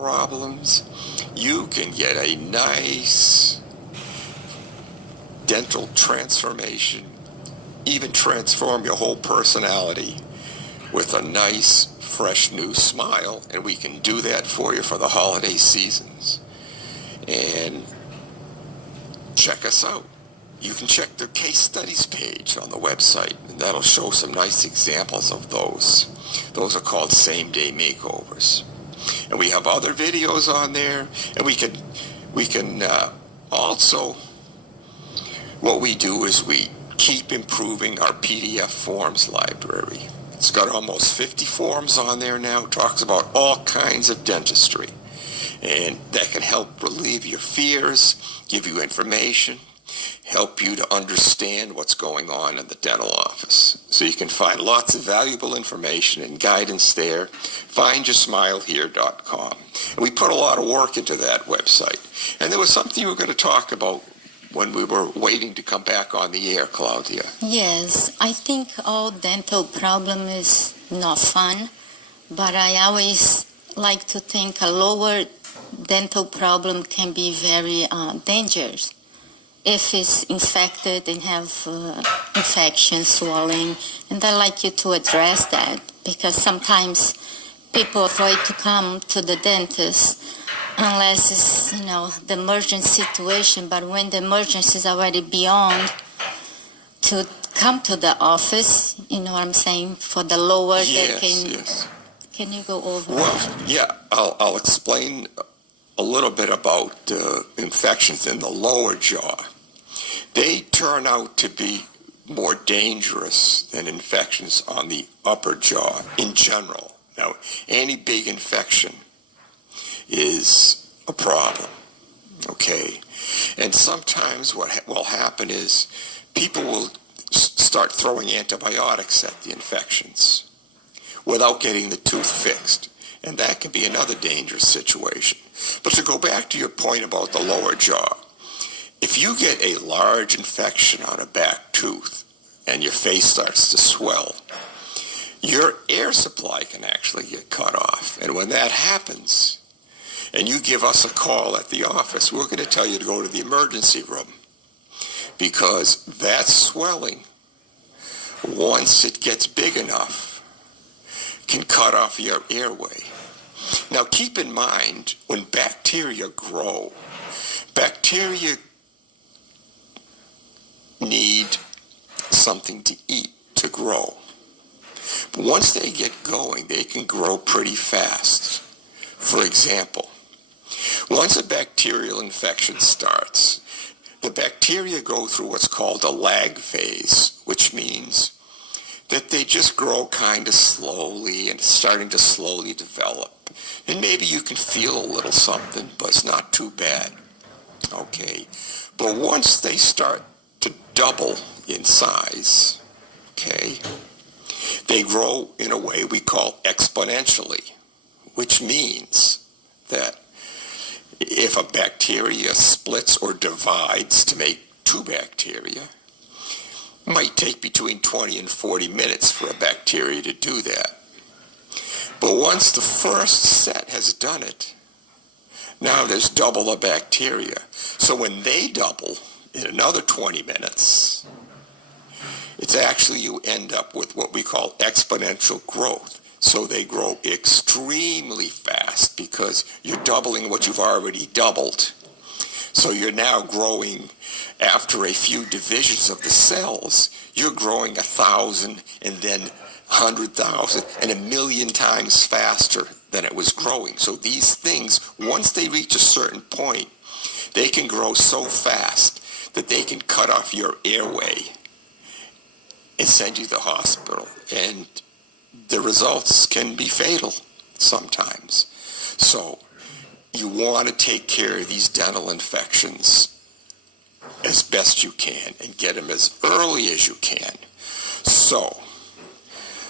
problems, you can get a nice dental transformation, even transform your whole personality with a nice, fresh new smile, and we can do that for you for the holiday seasons. And check us out. You can check the case studies page on the website, and that'll show some nice examples of those. Those are called same-day makeovers. And we have other videos on there, and we can also, what we do is we keep improving our PDF forms library. It's got almost 50 forms on there now. It talks about all kinds of dentistry. And that can help relieve your fears, give you information, help you to understand what's going on in the dental office. So you can find lots of valuable information and guidance there. FindYourSmileHere.com. And we put a lot of work into that website. And there was something you were going to talk about when we were waiting to come back on the air, Claudia. Yes, I think all dental problem is not fun, but I always like to think a lower dental problem can be very dangerous if it's infected and have infection, swelling, and I like you to address that because sometimes people avoid to come to the dentist unless it's, the emergency situation, but when the emergency is already beyond to come to the office, you know what I'm saying, for the lower yes, they can... Yes. Can you go over? Well, yeah, I'll explain a little bit about infections in the lower jaw. They turn out to be more dangerous than infections on the upper jaw in general. Now, any big infection is a problem, okay? And sometimes what will happen is people will start throwing antibiotics at the infections without getting the tooth fixed. And that can be another dangerous situation. But to go back to your point about the lower jaw, if you get a large infection on a back tooth and your face starts to swell, your air supply can actually get cut off. And when that happens, and you give us a call at the office, we're going to tell you to go to the emergency room because that swelling, once it gets big enough, can cut off your airway. Now keep in mind, when bacteria grow, bacteria need something to eat to grow. But once they get going, they can grow pretty fast. For example, once a bacterial infection starts, the bacteria go through what's called a lag phase, which means that they just grow kind of slowly and starting to slowly develop. And maybe you can feel a little something, but it's not too bad. Okay. But once they start to double in size, okay, they grow in a way we call exponentially, which means that if a bacteria splits or divides to make two bacteria, it might take between 20 and 40 minutes for a bacteria to do that. But once the first set has done it, now there's double the bacteria. So when they double in another 20 minutes, it's actually you end up with what we call exponential growth. So they grow extremely fast because you're doubling what you've already doubled. So you're now growing, after a few divisions of the cells, you're growing 1,000 and then 100,000 and 1,000,000 times faster than it was growing. So these things, once they reach a certain point, they can grow so fast that they can cut off your airway and send you to the hospital. And the results can be fatal sometimes. So you want to take care of these dental infections as best you can and get them as early as you can. So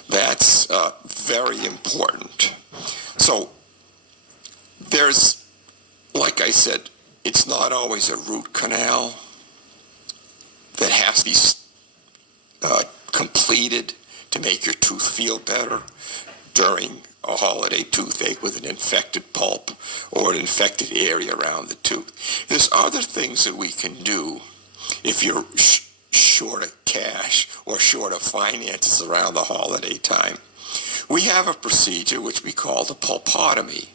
that's very important. So there's, like I said, it's not always a root canal that has to be completed to make your tooth feel better during a holiday toothache with an infected pulp or an infected area around the tooth. There's other things that we can do if you're short of cash or short of finances around the holiday time. We have a procedure which we call the pulpotomy.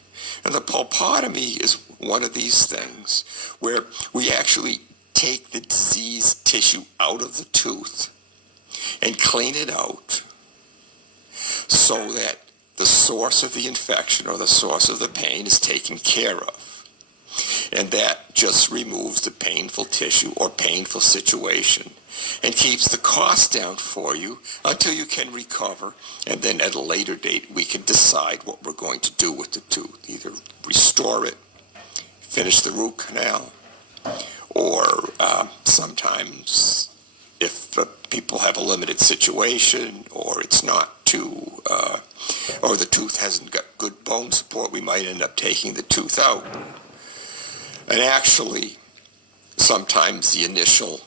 And the pulpotomy is one of these things where we actually take the diseased tissue out of the tooth and clean it out so that the source of the infection or the source of the pain is taken care of. And that just removes the painful tissue or painful situation and keeps the cost down for you until you can recover. And then at a later date, we can decide what we're going to do with the tooth. Either restore it, finish the root canal, or sometimes if people have a limited situation or it's not too, or the tooth hasn't got good bone support, we might end up taking the tooth out. And actually, sometimes the initial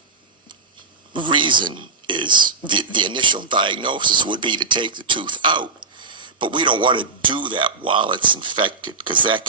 reason is, the initial diagnosis would be to take the tooth out. But we don't want to do that while it's infected because that can